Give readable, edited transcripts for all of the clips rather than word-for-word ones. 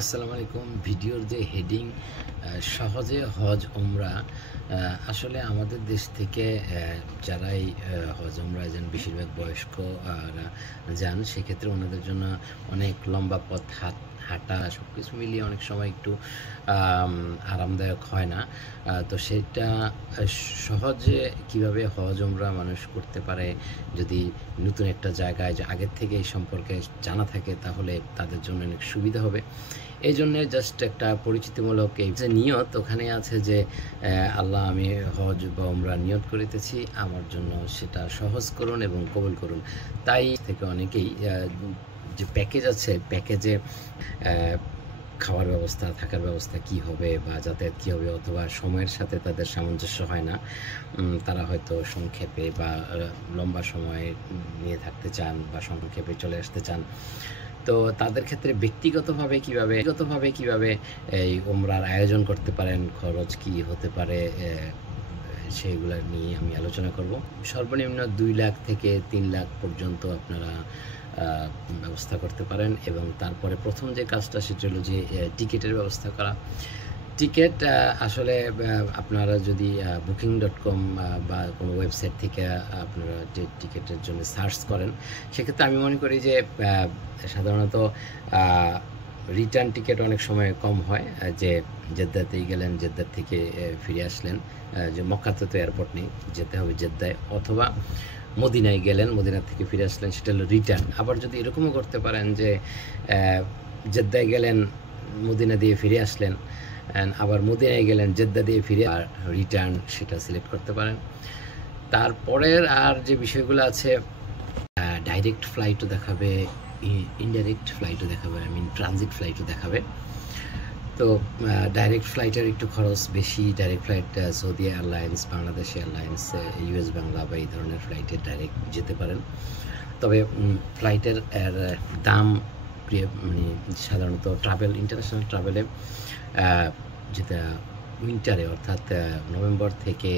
আসসালামু আলাইকুম। ভিডিওর যে হেডিং সহজে হজ উমরা, আসলে আমাদের দেশ থেকে যারাই হজ উমরায় যান বেশিরভাগ বয়স্ক যান, সেক্ষেত্রে ওনাদের জন্য অনেক লম্বা পথ হাঁটা সব কিছু মিলিয়ে অনেক সময় একটু আরামদায়ক হয় না। তো সেটা সহজে কিভাবে হজ উমরা মানুষ করতে পারে, যদি নতুন একটা জায়গায় যে আগের থেকে এই সম্পর্কে জানা থাকে তাহলে তাদের জন্য অনেক সুবিধা হবে। এই জন্যে জাস্ট একটা পরিচিতিমূলক এই যে নিয়ত ওখানে আছে যে আল্লাহ আমি হজ বা উমরা নিয়ত করিতেছি, আমার জন্য সেটা সহজ করুন এবং কবুল করুন। তাই থেকে অনেকেই যে প্যাকেজ আছে, প্যাকেজে খাওয়ার ব্যবস্থা, থাকার ব্যবস্থা কি হবে বা যাতায়াত কী হবে, অথবা সময়ের সাথে তাদের সামঞ্জস্য হয় না, তারা হয়তো সংক্ষেপে বা লম্বা সময় নিয়ে থাকতে চান বা সংক্ষেপে চলে আসতে চান। তো তাদের ক্ষেত্রে ব্যক্তিগতভাবে কিভাবে এই উমরার আয়োজন করতে পারেন, খরচ কি হতে পারে, সেইগুলো নিয়ে আমি আলোচনা করব। সর্বনিম্ন 2 লাখ থেকে 3 লাখ পর্যন্ত আপনারা ব্যবস্থা করতে পারেন। এবং তারপরে প্রথম যে কাজটা সেটা হলো যে টিকিটের ব্যবস্থা করা। টিকিট আসলে আপনারা যদি booking.com বা কোনো ওয়েবসাইট থেকে আপনারা যে টিকিটের জন্য সার্চ করেন, সেক্ষেত্রে আমি মনে করি যে সাধারণত রিটার্ন টিকিট অনেক সময় কম হয়। যে জেদ্দাতেই গেলেন, জেদ্দার থেকে ফিরে আসলেন, যে মক্কাতে তো এয়ারপোর্ট নেই, যেতে হবে জেদ্দায়, অথবা মদিনায় গেলেন, মদিনা থেকে ফিরে আসলেন, সেটা হলো রিটার্ন। আবার যদি এরকমও করতে পারেন যে জেদ্দায় গেলেন, মদিনা দিয়ে ফিরে আসলেন, আবার মদিনায় গেলেন, জেদ্দা দিয়ে ফিরে আর রিটার্ন, সেটা সিলেক্ট করতে পারেন। তারপরের আর যে বিষয়গুলো আছে, ডাইরেক্ট ফ্লাইটও দেখাবে, ইনডাইরেক্ট ফ্লাইটও দেখাবে, ট্রানজিট ফ্লাইটও দেখাবে। তো ডাইরেক্ট ফ্লাইটের একটু খরচ বেশি। Direct flight Saudi airlines, Bangladesh airlines, US Bangla বা এই ধরনের ফ্লাইটে ডাইরেক্ট যেতে পারেন। তবে ফ্লাইটের দাম সাধারণত ইন্টারন্যাশনাল ট্রাভেলে, যেটা উইন্টারে অর্থাৎ নভেম্বর থেকে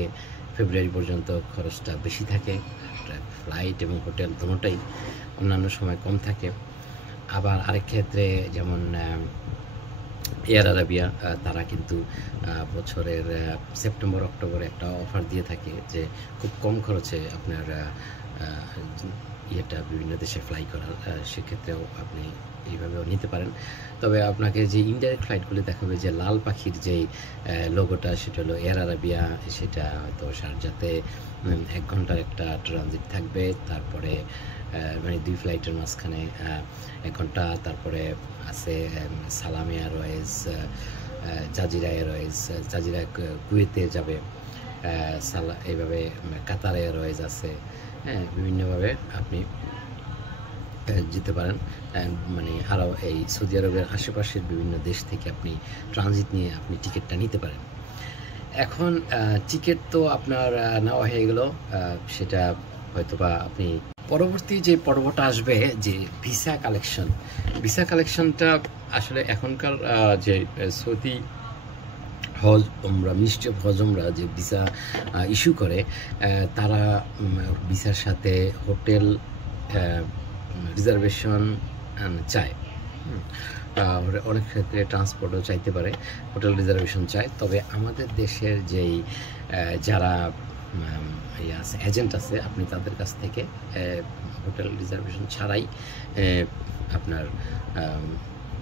ফেব্রুয়ারি পর্যন্ত খরচটা বেশি থাকে। ফ্লাইট এবং হোটেল দুটোটাই, অন্যান্য সময় কম থাকে। আবার আরেক ক্ষেত্রে যেমন এয়ার আরাবিয়া, তারা কিন্তু বছরের সেপ্টেম্বর অক্টোবরে একটা অফার দিয়ে থাকে যে খুব কম খরচে আপনার বিভিন্ন দেশে ফ্লাই করার। সেক্ষেত্রেও আপনি এইভাবেও নিতে পারেন। তবে আপনাকে যে ইনডাইরেক্ট ফ্লাইটগুলি দেখাবে, যে লাল পাখির যেই লোগোটা, সেটা হলো এয়ার আরাবিয়া। সেটা হয়তো শারজাতে 1 ঘন্টার একটা ট্রানজিট থাকবে, তারপরে 2 ফ্লাইটের মাঝখানে 1 ঘন্টা। তারপরে আছে সালাম এয়ারওয়েজ, জাজিরা এয়ারওয়েজ, জাজিরা কুয়েতে যাবে, এইভাবে কাতার এয়ারওয়েজ আছে। হ্যাঁ, বিভিন্নভাবে আপনি যেতে পারেন। আরও এই সৌদি আরবের আশেপাশের বিভিন্ন দেশ থেকে আপনি ট্রানজিট নিয়ে আপনি টিকিটটা নিতে পারেন। এখন টিকিট তো আপনার নেওয়া হয়ে গেল, সেটা হয়তোবা আপনি পরবর্তী যে পর্বটা আসবে, যে ভিসা কালেকশনটা আসলে এখনকার যে সৌদি হজ উমরা, মিনিস্ট্রি অফ হজ উমরা যে ভিসা ইস্যু করে, তারা ভিসার সাথে হোটেল রিজার্ভেশন চায়। অনেক ক্ষেত্রে ট্রান্সপোর্টও চাইতে পারে, হোটেল রিজার্ভেশন চায়। তবে আমাদের দেশের যেই যারা এজেন্ট আছে, আপনি তাদের কাছ থেকে হোটেল রিজার্ভেশন ছাড়াই আপনার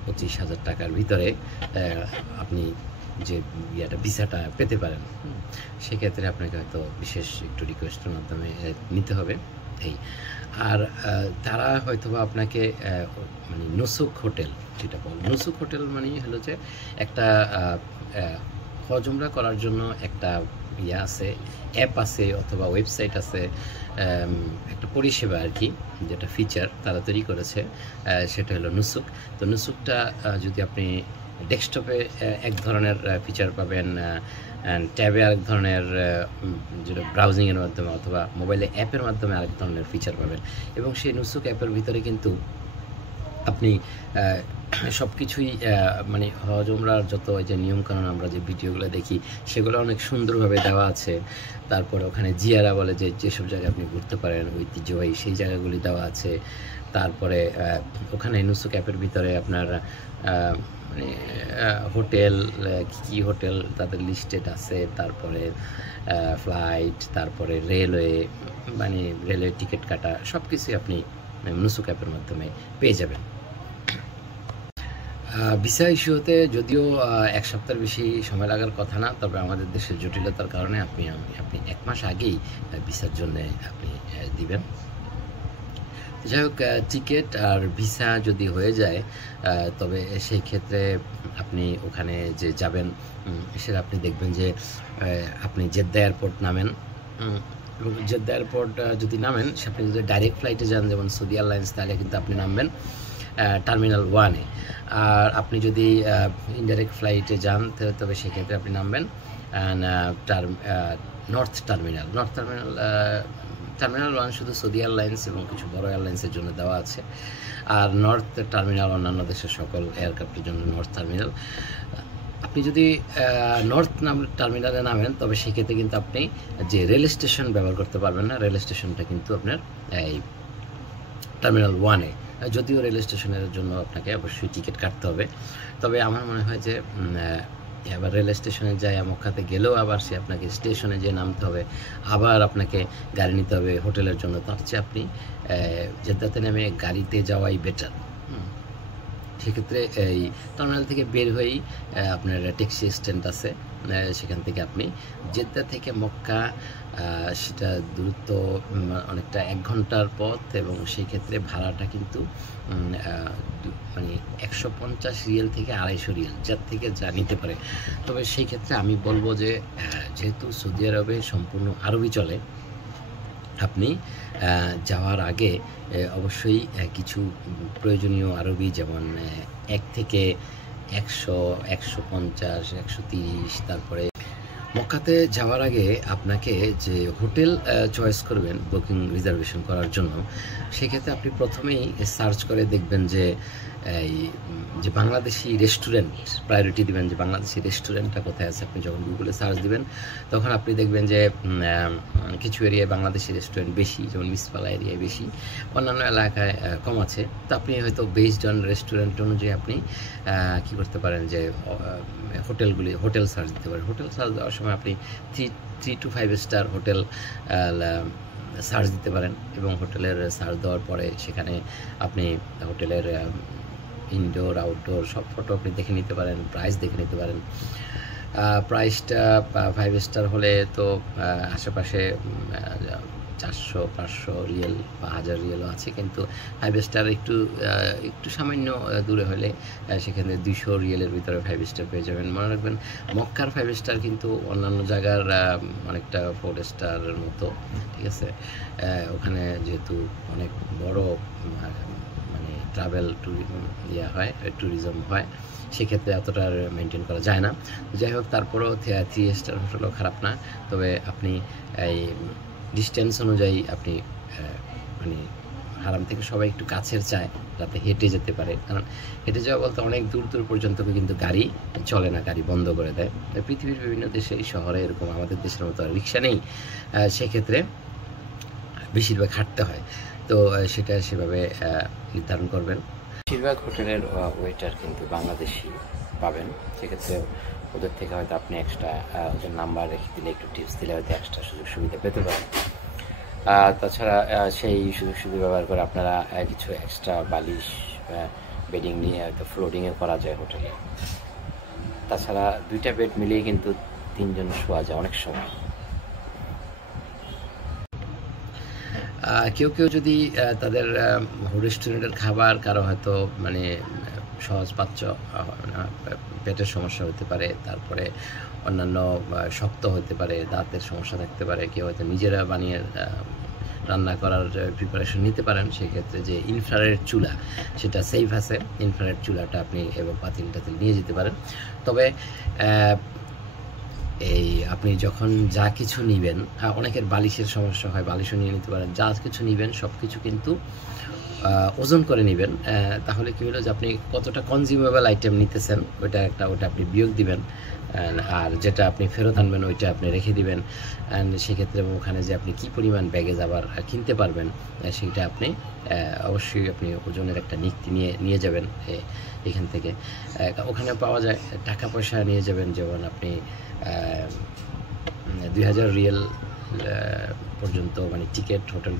25,000 টাকার ভিতরে আপনি যে ভিসাটা পেতে পারেন। সেক্ষেত্রে আপনাকে হয়তো বিশেষ একটু রিকোয়েস্টের মাধ্যমে নিতে হবে। আর তারা হয়তোবা আপনাকে নুসুক হোটেল, যেটা নুসুক হোটেল হলো যে একটা হজ উমরা করার জন্য একটা আছে, অ্যাপ আছে অথবা ওয়েবসাইট আছে, একটা পরিষেবা আর কি, যেটা ফিচার তারা তৈরি করেছে, সেটা হলো নুসুক। তো নুসুকটা যদি আপনি ডেস্কটপে এক ধরনের ফিচার পাবেন, ট্যাবে আরেক ধরনের, যেটা ব্রাউজিংয়ের মাধ্যমে, অথবা মোবাইলে অ্যাপের মাধ্যমে আরেক ধরনের ফিচার পাবেন। এবং সেই নুসুক অ্যাপের ভিতরে কিন্তু আপনি সব কিছুই মানে হজ উমরার যত ওই যে নিয়মকানুন আমরা যে ভিডিওগুলো দেখি সেগুলো অনেক সুন্দরভাবে দেওয়া আছে। তারপরে ওখানে জিয়ারা বলে যে যেসব জায়গায় আপনি ঘুরতে পারেন ঐতিহ্যবাহী সেই জায়গাগুলি দেওয়া আছে। তারপরে ওখানে নুসুক অ্যাপের ভিতরে আপনার মানে হোটেল, কী হোটেল তাদের লিস্টেড আছে, তারপরে ফ্লাইট, তারপরে রেলওয়ে, মানে রেলওয়ে টিকিট কাটা সব কিছুই আপনি নুসুক অ্যাপের মাধ্যমে পেয়ে যাবেন। ভিসা ইস্যু হতে যদিও 1 সপ্তাহের বেশি সময় লাগার কথা না, তবে আমাদের দেশের জটিলতার কারণে আপনি 1 মাস আগেই ভিসার জন্য আপনি দিবেন। যাই হোক, টিকিট আর ভিসা যদি হয়ে যায় তবে সেই ক্ষেত্রে আপনি ওখানে যে যাবেন সেটা আপনি দেখবেন যে আপনি জেদ্দা এয়ারপোর্ট নামেন, এবং জেদ্দা এয়ারপোর্ট যদি নামেন, আপনি যদি ডাইরেক্ট ফ্লাইটে যান যেমন সৌদি এয়ারলাইন্স, তাহলে কিন্তু আপনি নামবেন টার্মিনাল 1-এ। আর আপনি যদি ইনডাইরেক্ট ফ্লাইটে যান তবে সেক্ষেত্রে আপনি নামবেন নর্থ টার্মিনাল। টার্মিনাল 1 শুধু সৌদি এয়ারলাইন্স এবং কিছু বড় এয়ারলাইন্সের জন্য দেওয়া আছে, আর নর্থ টার্মিনাল অন্যান্য দেশের সকল এয়ারক্রাফটের জন্য নর্থ টার্মিনাল। আপনি যদি নর্থ টার্মিনালে নামেন তবে সেক্ষেত্রে কিন্তু আপনি যে রেল স্টেশন ব্যবহার করতে পারবেন না। রেল স্টেশনটা কিন্তু আপনার এই টার্মিনাল 1-এ, যদিও রেল স্টেশনের জন্য আপনাকে অবশ্যই টিকিট কাটতে হবে। তবে আমার মনে হয় যে আবার রেল স্টেশনে যায় মক্কাতে গেলেও আবার সে আপনাকে স্টেশনে যেয়ে নামতে হবে, আবার আপনাকে গাড়ি নিতে হবে হোটেলের জন্য। তার চেয়ে আপনি জেদ্দাতে নেমে গাড়িতে যাওয়াই বেটার। সেক্ষেত্রে এই টার্মিনাল থেকে বের হয়েই আপনার ট্যাক্সি স্ট্যান্ড আছে, সেখান থেকে আপনি জেদ্দা থেকে মক্কা, সেটা দূরত্ব অনেকটা 1 ঘন্টার পথ, এবং সেই ক্ষেত্রে ভাড়াটা কিন্তু মানে 150 রিয়াল থেকে 250 রিয়াল, যার থেকে যা নিতে পারে। তবে সেই ক্ষেত্রে আমি বলবো যে যেহেতু সৌদি আরবে সম্পূর্ণ আরবি চলে, আপনি যাওয়ার আগে অবশ্যই কিছু প্রয়োজনীয় আরবি, যেমন 1 থেকে 100, 150, 130, তারপরে মক্কাতে যাওয়ার আগে আপনাকে যে হোটেল চয়েস করবেন বুকিং রিজার্ভেশন করার জন্য, সেক্ষেত্রে আপনি প্রথমেই সার্চ করে দেখবেন যে এই যে বাংলাদেশি রেস্টুরেন্ট প্রায়োরিটি দিবেন, যে বাংলাদেশি রেস্টুরেন্টটা কোথায় আছে। আপনি যখন গুগলে সার্চ দিবেন তখন আপনি দেখবেন যে কিছু এরিয়ায় বাংলাদেশি রেস্টুরেন্ট বেশি, যেমন মিসপালা এরিয়ায় বেশি, অন্যান্য এলাকায় কম আছে। তো আপনি হয়তো বেসড অন রেস্টুরেন্ট অনুযায়ী আপনি কী করতে পারেন যে হোটেল সার্চ দিতে পারেন। হোটেল সার্চ দেওয়ার সময় আপনি 3 to 5 স্টার হোটেল সার্চ দিতে পারেন, এবং হোটেলের সার্চ দেওয়ার পরে সেখানে আপনি হোটেলের ইনডোর আউটডোর সব ফটো আপনি দেখে নিতে পারেন, প্রাইস দেখে নিতে পারেন। প্রাইসটা 5 স্টার হলে তো আশেপাশে 400-500 রিয়েল বা 1000 রিয়েলও আছে, কিন্তু 5 স্টার একটু সামান্য দূরে হলে সেখানে 200 রিয়েলের ভিতরে 5 স্টার পেয়ে যাবেন। মনে রাখবেন মক্কার 5 স্টার কিন্তু অন্যান্য জায়গার অনেকটা 4 স্টারের মতো, ঠিক আছে। ওখানে যেহেতু অনেক বড় মানে ট্রাভেল ট্যুরিজম হয়, সেক্ষেত্রে এতটা মেনটেন করা যায় না। যাই হোক, তারপরেও 3 স্টার হোটেলও খারাপ না। তবে আপনি এই ডিস্টেন্স অনুযায়ী আপনি মানে হারাম থেকে সবাই একটু কাছের চায়, যাতে হেঁটে যেতে পারে। কারণ হেঁটে যাওয়া বলতে অনেক দূর পর্যন্ত কিন্তু গাড়ি চলে না, গাড়ি বন্ধ করে দেয়। পৃথিবীর বিভিন্ন দেশে, শহরে এরকম, আমাদের দেশের মতো রিক্সা নেই, সেক্ষেত্রে বেশিরভাগ হাঁটতে হয়। তো সেটা সেভাবে নির্ধারণ করবেন। বেশিরভাগ হোটেলের ওয়েটার কিন্তু বাংলাদেশি পাবেন, সেক্ষেত্রে ওদের থেকে হয়তো আপনি এক্সট্রা ওদের নাম্বার রেখে দিলে, একটু টিপস দিলে হয়তো এক্সট্রা সুযোগ সুবিধা পেতে পারেন। তাছাড়া সেই সুযোগ সুবিধা ব্যবহার করে আপনারা কিছু এক্সট্রা বালিশ বেডিং নিয়ে হয়তো ফ্লোরিংয়ে করা যায় হোটেলে। তাছাড়া 2টা বেড মিলিয়ে কিন্তু 3 জন শোয়া যায় অনেক সময়। কেউ যদি তাদের রেস্টুরেন্টের খাবার কারো হয়তো মানে সহজপাচ্য পেটের সমস্যা হতে পারে, তারপরে অন্যান্য শক্ত হতে পারে, দাঁতের সমস্যা থাকতে পারে, কেউ হয়তো নিজেরা বানিয়ে রান্না করার প্রিপারেশন নিতে পারেন। সেক্ষেত্রে যে ইনফ্রারেড চুলা, সেটা সেফ আছে। ইনফ্রারেড চুলাটা আপনি এবং পাতিল নিয়ে যেতে পারেন। তবে এই আপনি যখন যা কিছু নেবেন, অনেকের বালিশের সমস্যা হয়, বালিশও নিয়ে নিতে পারেন। যা কিছু নেবেন সব কিছু কিন্তু ওজন করে নেবেন। তাহলে কী হলো যে আপনি কতটা কনজিউমেবল আইটেম নিতেছেন ওটা আপনি বিয়োগ দিবেন, আর যেটা আপনি ফেরত আনবেন ওইটা আপনি রেখে দিবেন। অ্যান্ড সেক্ষেত্রে ওখানে যে আপনি কী পরিমাণ ব্যাগেজ আবার কিনতে পারবেন সেইটা আপনি অবশ্যই আপনি ওজনের একটা নিক্তি নিয়ে যাবেন এখান থেকে। ওখানে পাওয়া যায় টাকা পয়সা নিয়ে যাবেন, যেমন আপনি 2000 রিয়েল পর্যন্ত মানে টিকিট হোটেল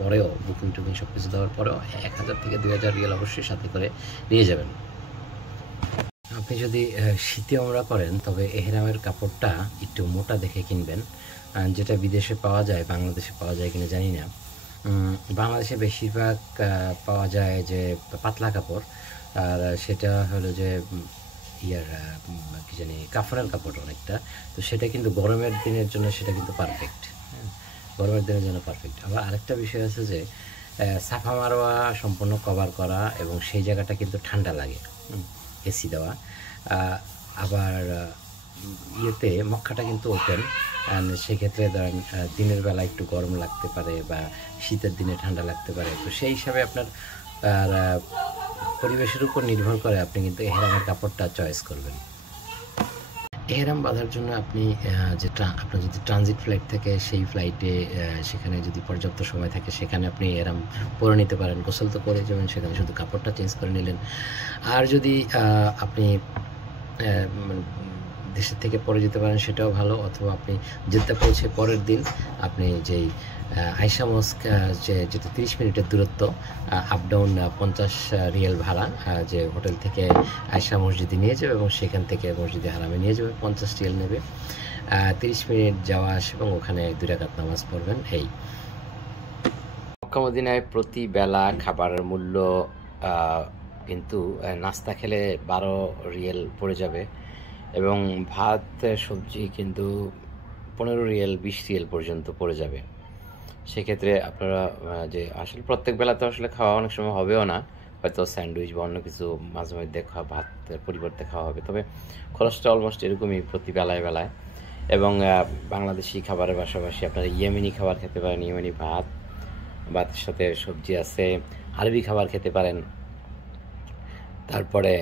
পরেও বুকিং টুকিং সব কিছু দেওয়ার পরেও 1000 থেকে 2000 রিয়েল অবশ্যই সাথে করে নিয়ে যাবেন। আপনি যদি শীতে ওমরা করেন তবে এহরামের কাপড়টা একটু মোটা দেখে কিনবেন, যেটা বিদেশে পাওয়া যায়, বাংলাদেশে পাওয়া যায় কিনা জানি না। বাংলাদেশে বেশিরভাগ পাওয়া যায় যে পাতলা কাপড়, আর সেটা হলো যে কি জানি কাফনের কাপড় অনেকটা, তো সেটা কিন্তু গরমের দিনের জন্য সেটা কিন্তু পারফেক্ট। গরমের দিনের জন্য পারফেক্ট। আবার আরেকটা বিষয় আছে যে সাফা মারোয়া সম্পূর্ণ কভার করা এবং সেই জায়গাটা কিন্তু ঠান্ডা লাগে, এসি দেওয়া। আবার ইয়েতে মক্কাটা কিন্তু ওপেন, সেক্ষেত্রে ধরেন দিনের বেলা একটু গরম লাগতে পারে বা শীতের দিনে ঠান্ডা লাগতে পারে, তো সেই হিসাবে আপনার পরিবেশের উপর নির্ভর করে আপনি কিন্তু এহরামের কাপড়টা চয়েস করবেন। এহরাম বাঁধার জন্য আপনি আপনার যদি ট্রানজিট ফ্লাইট থেকে সেই ফ্লাইটে সেখানে যদি পর্যাপ্ত সময় থাকে সেখানে আপনি এহরাম পরে নিতে পারেন, গোসল তো করে যাবেন, সেখানে শুধু কাপড়টা চেঞ্জ করে নিলেন। আর যদি আপনি দেশের থেকে পরে যেতে পারেন সেটাও ভালো, অথবা আপনি জেদ্দা পৌঁছে পরের দিন আপনি যেই আয়সা মস্ক যেটা 30 মিনিটের দূরত্ব, আপ ডাউন 50 রিয়াল ভাড়া, যে হোটেল থেকে আয়সা মসজিদে নিয়ে যাবে এবং সেখান থেকে মসজিদে হারামে নিয়ে যাবে, 50 রিয়াল নেবে। 30 মিনিট যাওয়া আসে এবং ওখানে 2 রাকাত নামাজ পড়বেন। এই মক্কা মদিনায় প্রতি বেলা খাবারের মূল্য কিন্তু নাস্তা খেলে 12 রিয়াল পড়ে যাবে এবং ভাত সবজি কিন্তু 15 রিয়াল 20 রিয়াল পর্যন্ত পড়ে যাবে। সেক্ষেত্রে আপনারা যে আসলে প্রত্যেক বেলা তো আসলে খাওয়া অনেক সময় হবেও না, হয়তো স্যান্ডউইচ বা অন্য কিছু মাঝে মধ্যে ভাতের পরিবর্তে খাওয়া হবে, তবে খরচটা অলমোস্ট এরকমই প্রতি বেলায়। এবং বাংলাদেশি খাবারের পাশাপাশি আপনারা ইয়েমেনি খাবার খেতে পারেন, ইয়েমেনি ভাতের সাথে সবজি আছে, আরবি খাবার খেতে পারেন। তারপরে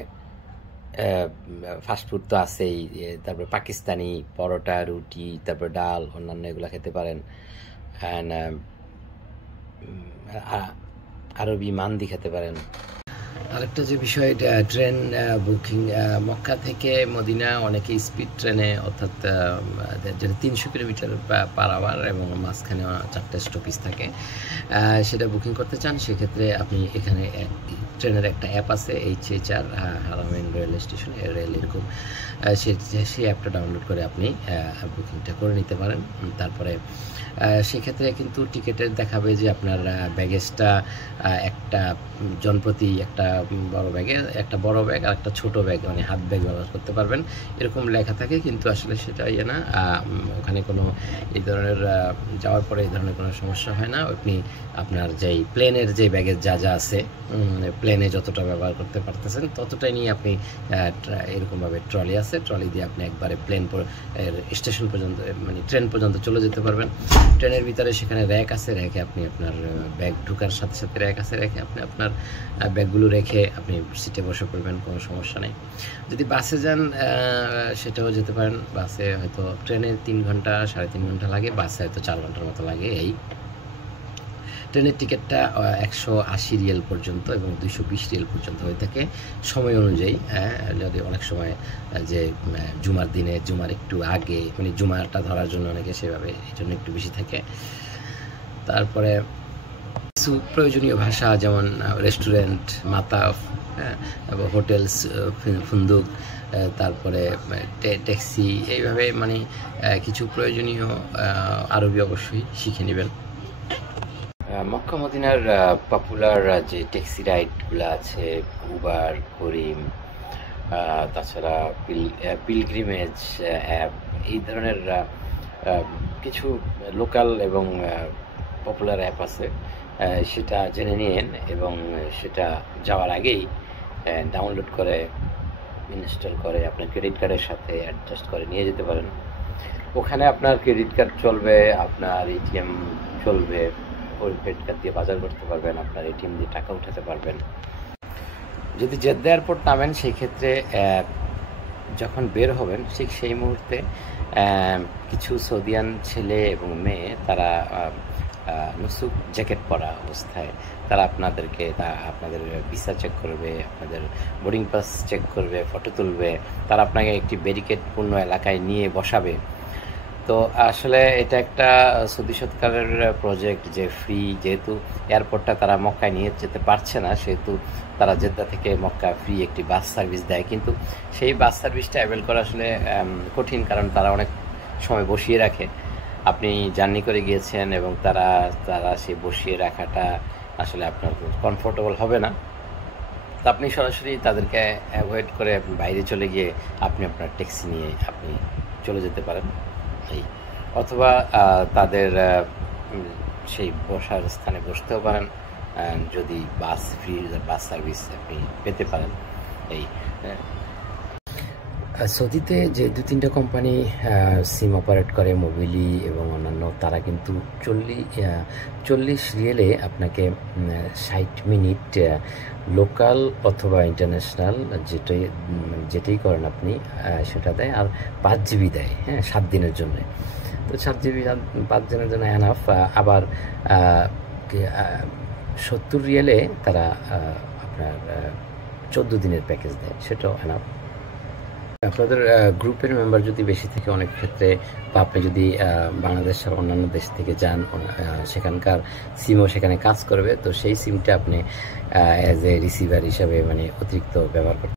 ফাস্টফুড তো আছেই, তারপরে পাকিস্তানি পরোটা, রুটি, তারপরে ডাল, অন্যান্য এগুলো খেতে পারেন। অ্যান্ড আরবি মান্দি খেতে পারেন। আরেকটা যে বিষয়, ট্রেন বুকিং, মক্কা থেকে মদিনা অনেকে স্পিড ট্রেনে, অর্থাৎ যেটা 300 কিলোমিটার পার আওয়ার এবং মাঝখানে 4টে স্টপেজ থাকে, সেটা বুকিং করতে চান, সেক্ষেত্রে আপনি এখানে ট্রেনের একটা অ্যাপ আছে, HHR হারামেন রেল স্টেশন রেল এরকম, সেই অ্যাপটা ডাউনলোড করে আপনি বুকিংটা করে নিতে পারেন। তারপরে সেক্ষেত্রে কিন্তু টিকিটের দেখাবে যে আপনার ব্যাগেজটা একটা জনপ্রতি একটা বড় ব্যাগ আর একটা ছোট ব্যাগ, মানে হাত ব্যাগ ব্যবহার করতে পারবেন এরকম লেখা থাকে, কিন্তু আসলে সেটা না, ওখানে কোনো এই ধরনের যাওয়ার পরে এই ধরনের কোনো সমস্যা হয় না। আপনি আপনার যেই প্লেনের যে ব্যাগেজ যা আছে, প্লেনে যতটা ব্যবহার করতে পারতেছেন ততটাই নিয়ে আপনি এরকমভাবে ট্রলি আছে, ট্রলি দিয়ে আপনি একবারে স্টেশন পর্যন্ত, মানে ট্রেন পর্যন্ত চলে যেতে পারবেন। ট্রেনের ভিতরে সেখানে র্যাক আছে, র্যাকে আপনি আপনার ব্যাগ ঢোকার সাথে সাথে র্যাক আছে, র্যাকে আপনি আপনার ব্যাগগুলো রেখে আপনি সিটে বসে পড়বেন, কোনো সমস্যা নেই। যদি বাসে যান সেটাও যেতে পারেন। বাসে হয়তো ট্রেনে 3 ঘন্টা 3.5 ঘন্টা লাগে, বাসে হয়তো 4 ঘন্টার মতো লাগে। এই ট্রেনের টিকিটটা 180 রিয়াল পর্যন্ত এবং 220 রিয়াল পর্যন্ত হয়ে থাকে সময় অনুযায়ী। যদি অনেক সময় যে জুমার দিনে, জুমার একটু আগে, মানে জুমারটা ধরার জন্য অনেকে সেভাবে, এই জন্য একটু বেশি থাকে। তারপরে কিছু প্রয়োজনীয় ভাষা যেমন রেস্টুরেন্ট, মাতাফ, হোটেলস, ফুন্দুক, তারপরে ট্যাক্সি, এইভাবে মানে কিছু প্রয়োজনীয় আরবি অবশ্যই শিখে নেবেন। মক্কা মদিনার পপুলার যে ট্যাক্সি রাইডগুলো আছে, উবার, করিম, তাছাড়া পিলগ্রিমেজ অ্যাপ, এই ধরনের কিছু লোকাল এবং পপুলার অ্যাপ আছে, সেটা জেনে নিন এবং সেটা যাওয়ার আগেই ডাউনলোড করে ইনস্টল করে আপনার ক্রেডিট কার্ডের সাথে অ্যাডজাস্ট করে নিয়ে যেতে পারেন। ওখানে আপনার ক্রেডিট কার্ড চলবে, আপনার ATM চলবে, ওই ক্রেডিট কার্ড দিয়ে বাজার করতে পারবেন, আপনার এটিএম দিয়ে টাকা উঠাতে পারবেন। যদি জেদ্দা এয়ারপোর্ট নামেন সেই ক্ষেত্রে যখন বের হবেন ঠিক সেই মুহূর্তে কিছু সৌদিয়ান ছেলে এবং মেয়ে তারা নুসুক জ্যাকেট পরা অবস্থায় তারা আপনাদেরকে আপনাদের ভিসা চেক করবে, আপনাদের বোর্ডিং পাস চেক করবে, ফটো তুলবে, তারা আপনাকে একটি ব্যারিকেডপূর্ণ এলাকায় নিয়ে বসাবে। তো আসলে এটা একটা সৌদি সরকারের প্রজেক্ট যে ফ্রি, যেহেতু এয়ারপোর্টটা তারা মক্কায় নিয়ে যেতে পারছে না সেহেতু তারা জেদ্দা থেকে মক্কা ফ্রি একটি বাস সার্ভিস দেয়, কিন্তু সেই বাস সার্ভিসটা অ্যাভেল করা আসলে কঠিন, কারণ তারা অনেক সময় বসিয়ে রাখে। আপনি জার্নি করে গিয়েছেন এবং তারা সেই বসিয়ে রাখাটা আসলে আপনার কমফোর্টেবল হবে না। তো আপনি সরাসরি তাদেরকে অ্যাভয়েড করে বাইরে চলে গিয়ে আপনি আপনার ট্যাক্সি নিয়ে আপনি চলে যেতে পারেন অথবা তাদের সেই বসার স্থানে বসতেও পারেন যদি ফ্রি বাস সার্ভিস আপনি পেতে পারেন। সৌদিতে যে 2-3টা কোম্পানি সিম অপারেট করে, মোবিলি এবং অন্যান্য, তারা কিন্তু 40 রিয়েলে আপনাকে 60 মিনিট লোকাল অথবা ইন্টারন্যাশনাল যেটাই করেন আপনি সেটা দেয়, আর 5 জিবি দেয়, হ্যাঁ, 7 দিনের জন্য। তো 7 জিবি 5 দিনের জন্য এনাফ। আবার 70 রিয়েলে তারা আপনার 14 দিনের প্যাকেজ দেয়, সেটাও এনাফ। আপনাদের গ্রুপের মেম্বার যদি বেশি থাকে অনেক ক্ষেত্রে, বা আপনি যদি বাংলাদেশ আর অন্যান্য দেশ থেকে যান, সেখানকার সিমও সেখানে কাজ করবে, তো সেই সিমটা আপনি অ্যাজ এ রিসিভার হিসাবে মানে অতিরিক্ত ব্যবহার করতে।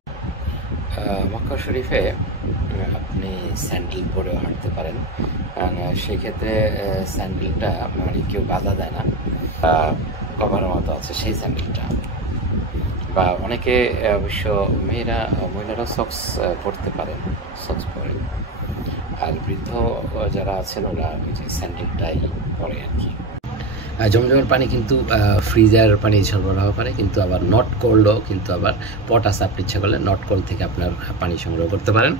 মক্কা শরীফে আপনি স্যান্ডেল পরেও হাঁটতে পারেন, সেই ক্ষেত্রে স্যান্ডেলটা মানে কেউ বাধা দেয় না, কভারের মতো আছে সেই স্যান্ডেলটা। বা অনেকে অবশ্য মহিলারা সক্স পরতে পারেন, সক্স পরেন, আর বৃদ্ধ যারা আছেন ওরা ওই যে স্যান্ডেলটাই পরে আর কি। জমজমের পানি কিন্তু ফ্রিজার পানি সরবরাহ করে, কিন্তু আবার নট কোল্ডও কিন্তু আবার পট আছে, আপনি ইচ্ছা করলে নট কোল্ড থেকে আপনার পানি সংগ্রহ করতে পারেন।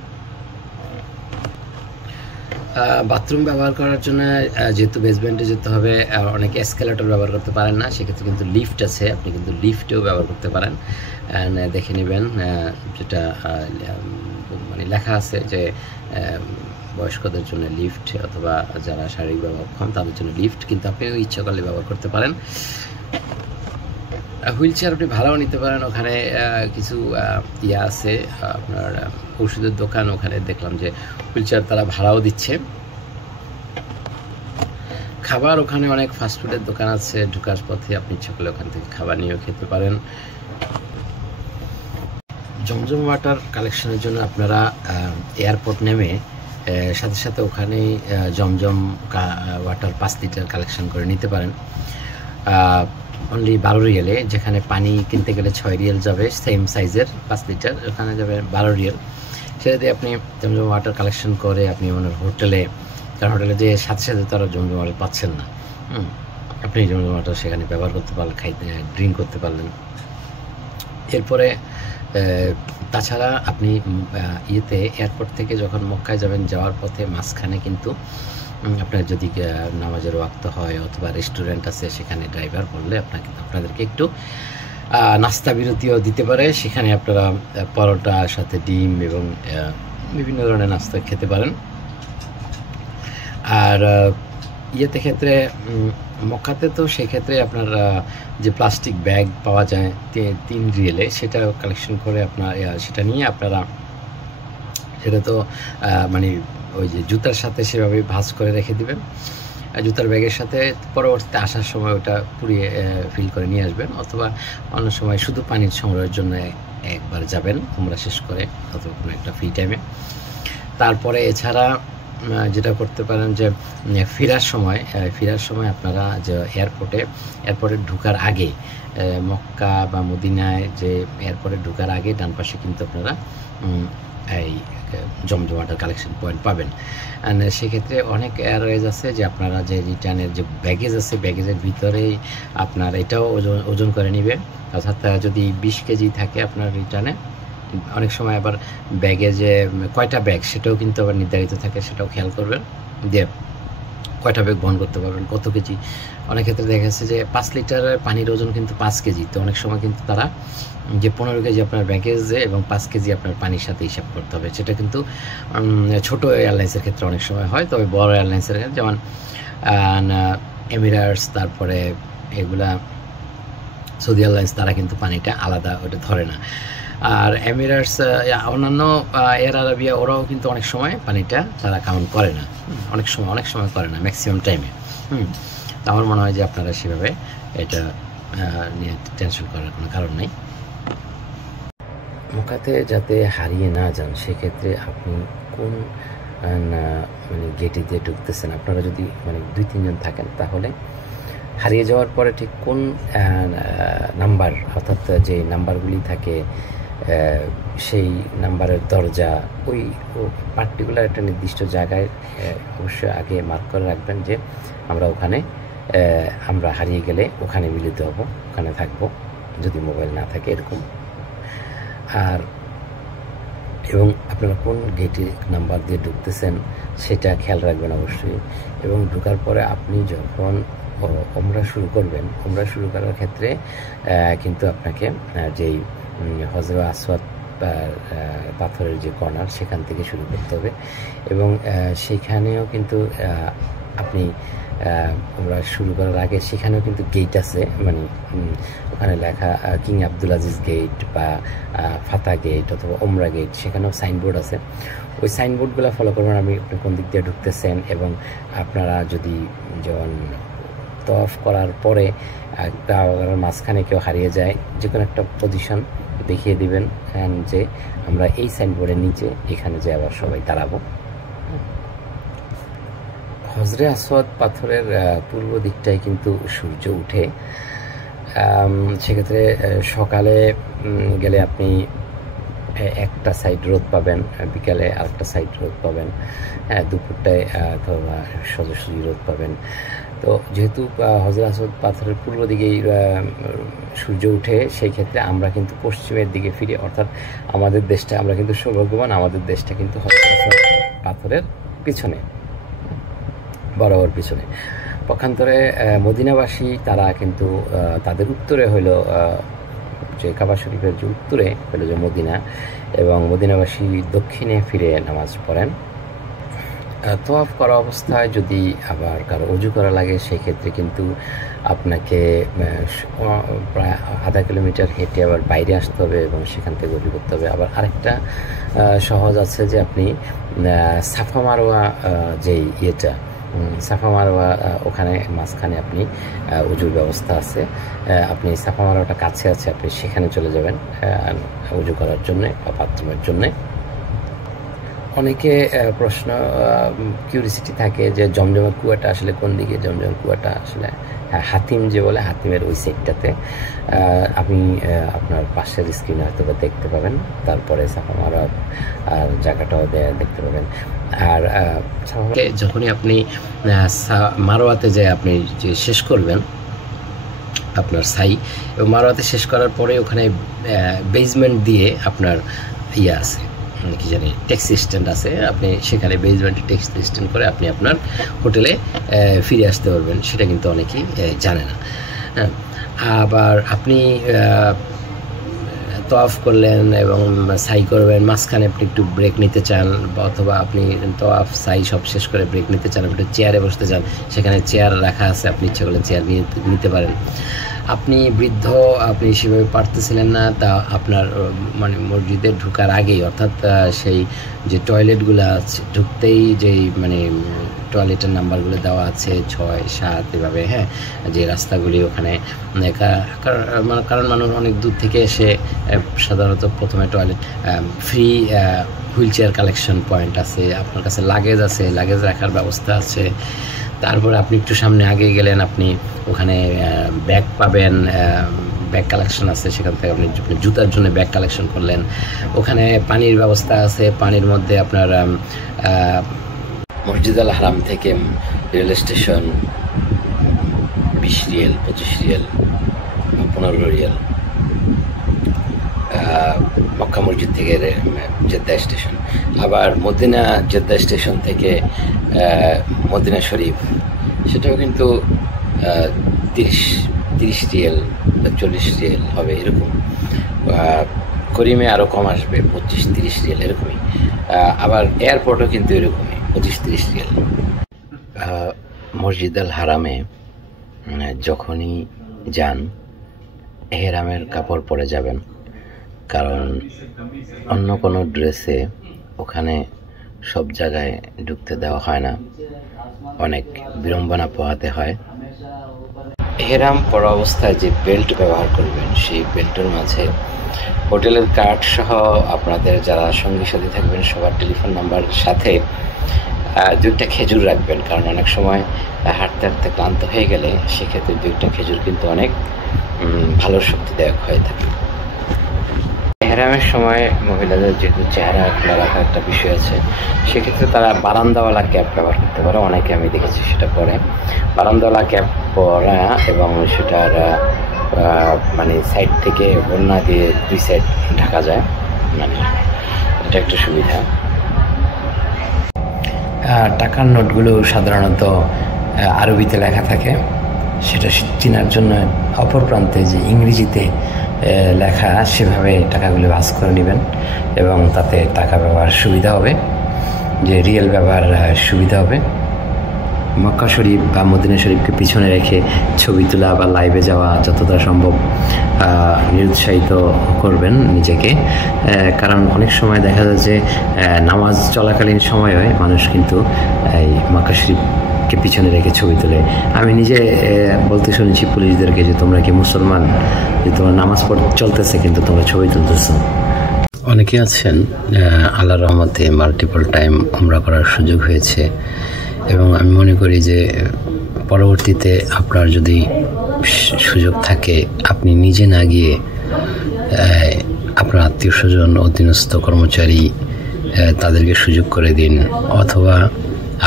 বাথরুম ব্যবহার করার জন্য যেহেতু বেসমেন্টে যেতে হবে, অনেকে এসকেলেটর ব্যবহার করতে পারেন না, সেক্ষেত্রে কিন্তু লিফট আছে, আপনি কিন্তু লিফটেও ব্যবহার করতে পারেন। দেখে নেবেন যেটা মানে লেখা আছে যে বয়স্কদের জন্য লিফট, অথবা যারা শারীরিকভাবে অক্ষম তাদের জন্য লিফট, কিন্তু আপনিও ইচ্ছা করলে ব্যবহার করতে পারেন। হুইল চেয়ার আপনি ভাড়াও নিতে পারেন, ওখানে কিছু ইয়ে আছে আপনার ওষুধের দোকান, ওখানে দেখলাম যে হুইল চেয়ার তারা ভাড়াও দিচ্ছে। খাবার ওখানে অনেক ফাস্টফুডের দোকান আছে, ঢোকার পথে আপনি ইচ্ছা করলে ওখান থেকে খাবার নিয়েও খেতে পারেন। জমজম ওয়াটার কালেকশনের জন্য আপনারা এয়ারপোর্ট নেমে সাথে সাথে ওখানে জমজম ওয়াটার 5 লিটার কালেকশন করে নিতে পারেন অনলি 12 রিয়েলে, যেখানে পানি কিনতে গেলে 6 রিয়েল যাবে, সেম সাইজের 5 লিটার, ওখানে যাবে 12 রিয়েল। সেটা দিয়ে আপনি জমজম ওয়াটার কালেকশন করে আপনি ওনার হোটেলে, কারণ হোটেলে যে সাথে সাথে তারা জমজম ওয়াটার পাচ্ছেন না, আপনি জমজম ওয়াটার সেখানে ব্যবহার করতে পারলেন, ড্রিঙ্ক করতে পারলেন। এরপরে তাছাড়া আপনি এয়ারপোর্ট থেকে যখন মক্কায় যাবেন, যাওয়ার পথে মাঝখানে কিন্তু আপনার যদি নামাজের ওয়াক্ত হয় অথবা রেস্টুরেন্ট আছে, সেখানে ড্রাইভার বললে আপনাদেরকে একটু নাস্তা বিরতিও দিতে পারে, সেখানে আপনারা পরোটার সাথে ডিম এবং বিভিন্ন ধরনের নাস্তা খেতে পারেন। আর ক্ষেত্রে মক্কাতে তো সেক্ষেত্রে আপনার যে প্লাস্টিক ব্যাগ পাওয়া যায় 3 রিয়েলে, সেটা কালেকশন করে আপনার সেটা নিয়ে আপনারা, সেটা তো মানে ওই যে জুতার সাথে সেভাবে ভাঁজ করে রেখে দিবেন, জুতার ব্যাগের সাথে পরবর্তীতে আসার সময় ওটা পুড়িয়ে ফিল করে নিয়ে আসবেন, অথবা অন্য সময় শুধু পানির সংগ্রহের জন্য একবার যাবেন উমরা শেষ করে অথবা কোনো একটা ফ্রি টাইমে। তারপরে এছাড়া যেটা করতে পারেন যে ফেরার সময় আপনারা যে এয়ারপোর্টে ঢোকার আগে, মক্কা বা মদিনায় যে এয়ারপোর্টে ঢোকার আগে ডান পাশে কিন্তু আপনারা এই জমজম ওয়াটার কালেকশন পয়েন্ট পাবেন। সেক্ষেত্রে অনেক এয়ারওয়েজ আছে যে আপনারা যে রিটার্নের যে ব্যাগেজ আছে, ব্যাগেজের ভিতরেই আপনার এটাও ওজন করে নেবে, অর্থাৎ যদি 20 কেজি থাকে আপনার রিটার্নে, অনেক সময় আবার ব্যাগে যে কয়টা ব্যাগ সেটাও কিন্তু আবার নির্ধারিত থাকে, সেটাও খেয়াল করবেন। দিয়ে কয়টা ব্যাগ বহন করতে পারবেন, কত কেজি। অনেক ক্ষেত্রে দেখা যাচ্ছে যে 5 লিটারের পানির ওজন কিন্তু 5 কেজি। তো অনেক সময় কিন্তু তারা যে 15 কেজি আপনার ব্যাগেজে এবং 5 কেজি আপনার পানির সাথে হিসাব করতে হবে। সেটা কিন্তু ছোটো এয়ারলাইন্সের ক্ষেত্রে অনেক সময় হয়, তবে বড় এয়ারলাইন্সের ক্ষেত্রে যেমন এমিরেটস, তারপরে এগুলা সৌদি এয়ারলাইন্স, তারা কিন্তু পানিটা আলাদা ওটা ধরে না। আর এমিরেটস, অন্যান্য এয়ার আরাবিয়া, ওরাও কিন্তু অনেক সময় পানিটা তারা কাউন্ট করে না, অনেক সময় করে না, ম্যাক্সিমাম টাইমে। তো আমার মনে হয় যে আপনারা সেভাবে এটা নিয়ে টেনশন করার কোনো কারণ নেই। মক্কাতে যাতে হারিয়ে না যান, সেক্ষেত্রে আপনি কোন মানে গেটে দিয়ে ঢুকতেছেন, আপনারা যদি মানে 2-3 জন থাকেন, তাহলে হারিয়ে যাওয়ার পরে ঠিক কোন নাম্বার, অর্থাৎ যে নাম্বারগুলি থাকে সেই নাম্বারের দরজা, ওই পার্টিকুলার একটা নির্দিষ্ট জায়গায় অবশ্যই আগে মার্ক করে রাখবেন যে আমরা হারিয়ে গেলে ওখানে মিলিত হব, ওখানে থাকবো, যদি মোবাইল না থাকে এরকম। এবং আপনারা কোন গেটে নাম্বার দিয়ে ঢুকতেছেন সেটা খেয়াল রাখবেন অবশ্যই। এবং ঢোকার পরে আপনি যখন ওমরা শুরু করবেন, ওমরা শুরু করার ক্ষেত্রে কিন্তু আপনাকে যেই হজরে আসওয়াদ পাথরের যে কর্নার, সেখান থেকে শুরু করতে হবে। এবং সেখানেও কিন্তু আপনি ওমরা শুরু করার আগে সেখানেও কিন্তু গেট আছে, মানে ওখানে লেখা কিং আব্দুল আজিজ গেট বা ফাতা গেট অথবা ওমরা গেট, সেখানেও সাইনবোর্ড আছে। ওই সাইনবোর্ডগুলো ফলো করবেন, আপনি কোন দিক দিয়ে ঢুকতেছেন। এবং আপনারা যদি যেমন তওয়াফ করার পরে কাবার মাঝখানে কেউ হারিয়ে যায়, যে কোনো একটা পজিশন দেখিয়ে দিবেন যে আমরা এই সাইনবোর্ডের নিচে এখানে যে আবার সবাই দাঁড়াবো। হজরে আসওয়াদ পাথরের পূর্ব দিকটায় কিন্তু সূর্য উঠে। সেক্ষেত্রে সকালে গেলে আপনি একটা সাইড রোদ পাবেন, বিকালে আরেকটা সাইড রোদ পাবেন, দুপুরটায় অথবা সোজাসুজি রোদ পাবেন। তো যেহেতু হজরে আসওয়াদ পাথরের পূর্ব দিকেই সূর্য উঠে, সেই ক্ষেত্রে আমরা কিন্তু পশ্চিমের দিকে ফিরে, অর্থাৎ আমাদের দেশটা, আমরা কিন্তু সৌভাগ্যবান, আমাদের দেশটা কিন্তু হজরে আসওয়াদ পাথরের পিছনে, বরাবর পিছনে। পক্ষান্তরে মদিনাবাসী তারা কিন্তু তাদের উত্তরে হলো যে কাবা শরীফের যে উত্তরে হলো যে মদিনা, এবং মদিনাবাসী দক্ষিণে ফিরে নামাজ পড়েন। তওয়াফ করা অবস্থায় যদি আবার কারো অজু করা লাগে, সেক্ষেত্রে কিন্তু আপনাকে প্রায় আধা কিলোমিটার হেঁটে আবার বাইরে আসতে হবে এবং সেখান থেকে অজু করতে হবে। আবার আরেকটা সহজ আছে যে আপনি সাফা মারওয়া যেই ইয়েটা, সাফা মারওয়া, ওখানে মাঝখানে আপনি উজুর ব্যবস্থা আছে, আপনি সাফা মারওয়াটা কাছে আছে, আপনি সেখানে চলে যাবেন উজু করার জন্যে বা বাথরুমের জন্যে। অনেকে প্রশ্ন, কিউরিসিটি থাকে যে জমজমের কুয়াটা আসলে কোন দিকে। জমজমের কুয়াটা আসলে হাতিম যে বলে, হাতিমের ওই সাইডটাতে। আপনি আপনার পাশের স্ক্রিনে হয়তো দেখতে পাবেন, তারপরে সাফা মারওয়ার আর জায়গাটাও দেখতে পাবেন। আর যখনই আপনি মারওয়াতে যে আপনি যে শেষ করবেন আপনার সাই, এবং মারওয়াতে শেষ করার পরে ওখানে বেসমেন্ট দিয়ে আপনার ইয়ে আছে, কি জানি ট্যাক্সি স্ট্যান্ড আছে, আপনি সেখানে বেসমেন্টে ট্যাক্সি স্ট্যান্ড করে আপনি আপনার হোটেলে ফিরে আসতে পারবেন। সেটা কিন্তু অনেকেই জানে না। আবার আপনি তওয়াফ করলেন এবং সাই করবেন, মাঝখানে আপনি একটু ব্রেক নিতে চান, অথবা আপনি তওয়াফ সাই সব শেষ করে ব্রেক নিতে চান, একটু চেয়ারে বসতে চান, সেখানে চেয়ার রাখা আছে, আপনি ইচ্ছা করলে চেয়ার নিতে পারেন। আপনি বৃদ্ধ, আপনি সেভাবে পারতেছিলেন না, তা আপনার মানে মসজিদে ঢোকার আগেই, অর্থাৎ সেই যে টয়লেটগুলো আছে ঢুকতেই যেই মানে টয়লেটের নাম্বারগুলো দেওয়া আছে 6, 7 এভাবে, হ্যাঁ, যে রাস্তাগুলি ওখানে, কারণ মানুষ অনেক দূর থেকে এসে সাধারণত প্রথমে toilet free wheel chair collection point আছে, আপনার কাছে লাগেজ আছে, লাগেজ রাখার ব্যবস্থা আছে। তারপরে আপনি একটু সামনে আগে গেলেন, আপনি ওখানে ব্যাগ পাবেন, ব্যাগ কালেকশন আছে, সেখান থেকে আপনি জুতার জন্য ব্যাগ কালেকশন করলেন। ওখানে পানির ব্যবস্থা আছে, পানির মধ্যে আপনার মসজিদ আল হারাম থেকে rail station 20 Real, 25 Real, 15 Real. Mecca মসজিদ থেকে জেদ্দা স্টেশন, আবার মদিনা জেদ্দা স্টেশন থেকে মদিনা শরীফ সেটাও কিন্তু 30 রিয়াল বা 40 রিয়াল হবে এরকম। করিমে আরও কম আসবে, 25-30 রিয়াল এরকমই। আবার এয়ারপোর্টও কিন্তু এরকমই 25-30 রিয়াল। মসজিদ আল হারামে যখনই যান এহরামের কাপড় পরে যাবেন, কারণ অন্য কোনো ড্রেসে ওখানে সব জায়গায় ঢুকতে দেওয়া হয় না, অনেক বিড়ম্বনা পোহাতে হয়। এহরাম পরা অবস্থায় যে বেল্ট ব্যবহার করবেন সেই বেল্টের মাঝে হোটেলের কার্ড সহ আপনাদের যারা সঙ্গী সাথী থাকবেন সবার টেলিফোন নাম্বার সাথে 2টা খেজুর রাখবেন, কারণ অনেক সময় হাঁটতে হাঁটতে ক্লান্ত হয়ে গেলে সেক্ষেত্রে 2টা খেজুর কিন্তু অনেক ভালো শক্তিদায়ক হয়ে থাকে। এহরামের সময় মহিলাদের যেহেতু চেহারা খোলা রাখার একটা বিষয় আছে, সেক্ষেত্রে তারা বারান্দাওয়ালা ক্যাপ ব্যবহার করতে পারে। অনেকে আমি দেখেছি সেটা পরে বারান্দাওয়ালা ক্যাপ পরা, এবং সেটার মানে সাইড থেকে ওড়না দিয়ে 2 সাইড ঢাকা যায়, মানে এটা একটা সুবিধা। টাকার নোটগুলো সাধারণত আরবিতে লেখা থাকে, সেটা চেনার জন্য অপর প্রান্তে যে ইংরেজিতে লেখা সেভাবে টাকাগুলো ভাঁজ করে নেবেন, এবং তাতে টাকা ব্যবহার সুবিধা হবে, যে রিয়েল ব্যবহার সুবিধা হবে। মক্কা শরীফ বা মদিনা শরীফকে পিছনে রেখে ছবি তোলা বা লাইভে যাওয়া যতটা সম্ভব নিরুৎসাহিত করবেন নিজেকে, কারণ অনেক সময় দেখা যায় যে নামাজ চলাকালীন সময়ে মানুষ কিন্তু এই মক্কা শরীফকে পিছনে রেখে ছবি তোলে। আমি নিজে বলতে শুনেছি পুলিশদেরকে যে তোমরা কি মুসলমান, যে তোমার নামাজ চলতেছে কিন্তু তোমরা ছবি তুলতেছো। অনেকে আছেন আল্লাহর রহমতে মাল্টিপল টাইম উমরা করার সুযোগ হয়েছে, এবং আমি মনে করি যে পরবর্তীতে আপনার যদি সুযোগ থাকে আপনি নিজে না গিয়ে আপনার আত্মীয় স্বজন, অধীনস্থ কর্মচারী তাদেরকে সুযোগ করে দিন, অথবা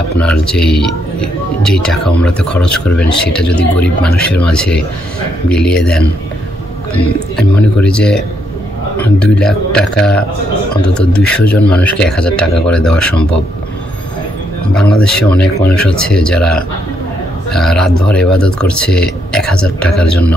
আপনার যেই টাকা উমরাতে খরচ করবেন সেটা যদি গরিব মানুষের মাঝে বিলিয়ে দেন, আমি মনে করি যে 2 লাখ টাকা অন্তত 200 জন মানুষকে 1000 টাকা করে দেওয়া সম্ভব। বাংলাদেশে অনেক মানুষ আছে যারা রাতভর ইবাদত করছে 1000 টাকার জন্য।